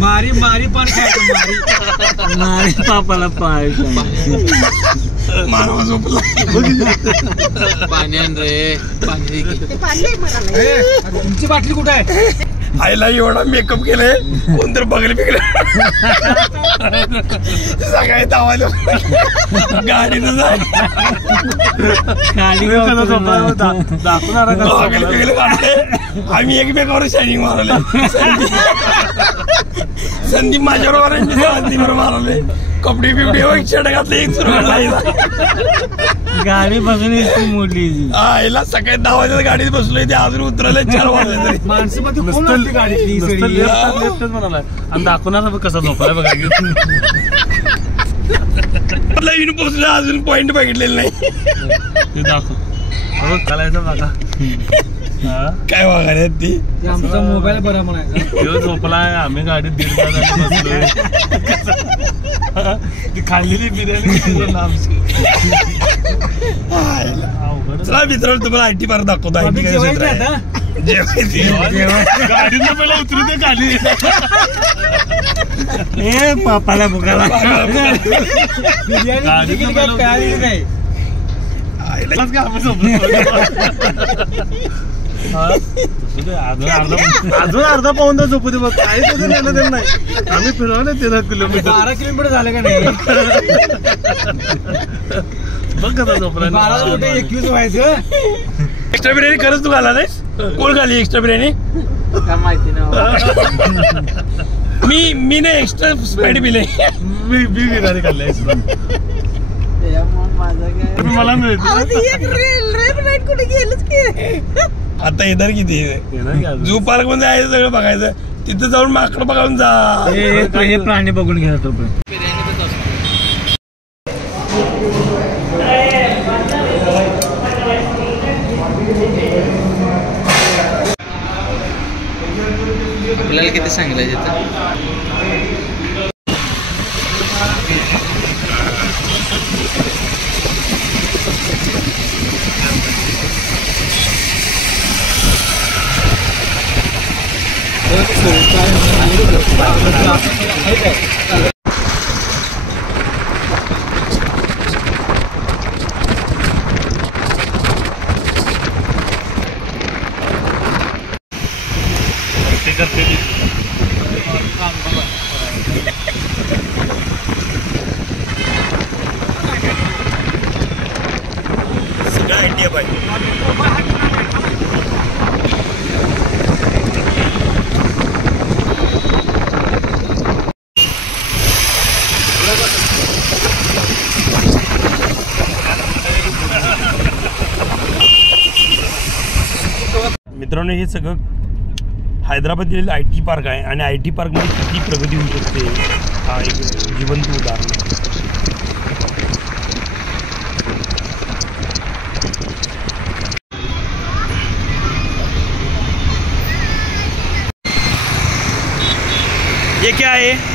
मारी मारी पण खायचं मारी पापाला पाय मानवा झोपला पाणी आण रे पाणी तुमची बाटली कुठे आहे आईला एवढा मेकअप केलाय कोणतर बघले बिगले सकाळी धावायला गाडीनं आम्ही एकमेकावर शायनिंग मारवले संदीप माझ्याबरोबर संदीप मारवले कपडे बिपडे शर्ट घातले एक गाडी बसून मोडली आईला सकाळी 10 वाजता गाडीत बसलोय ते अजून उतरले 4 वाजले तरी माणसं गाडी म्हणाला आणि दाखवणार कसा झोपलाय बघा येऊन पोचलं अजून पॉइंट बघितलेलं नाही दाखव चालायचं बघा काय वागायला ती आमचा मोबाईल बरा म्हणायचा झोपलाय आम्ही गाडीत 1.5 तास बसलोय खाल्लेली बिर्याणी चला मित्रांनो तुम्हाला आयटी पार्क दाखवतो आयटी गाडीनं पहिला उतरू दे खाली ए पापाला भुकाला अजून अर्धा पाऊन तास झोपू दे बघ काही नेलं नाही आम्ही फिरवलं 13 किलोमीटर 12 किलोमीटर झाले का नाही बघ कसा झोपला 21 व्हायचं एक्स्ट्रा बिर्याणी खरंच तू घाला नाहीस कोण खाली एक्स्ट्रा बिर्याणी काय माहिती नाही मी नाही एक्स्ट्रा स्पाइड पिले मी बिर्याणी खाल्लाय मला आता येणार किती झू पार्क मध्ये आहे सगळं बघायचं तिथं जाऊन माकडं बघायला जा हे प्राणी बघून घ्या तो आपल्याला किती सांगितलं तिथं सगळं आयडिया पाहिजे मित्रांनो हे सगळं हैदराबादील आयटी पार्क आहे आणि आयटी पार्कमध्ये किती प्रगती होऊ शकते हा एक जिवंत उदाहरण आहे ये क्या है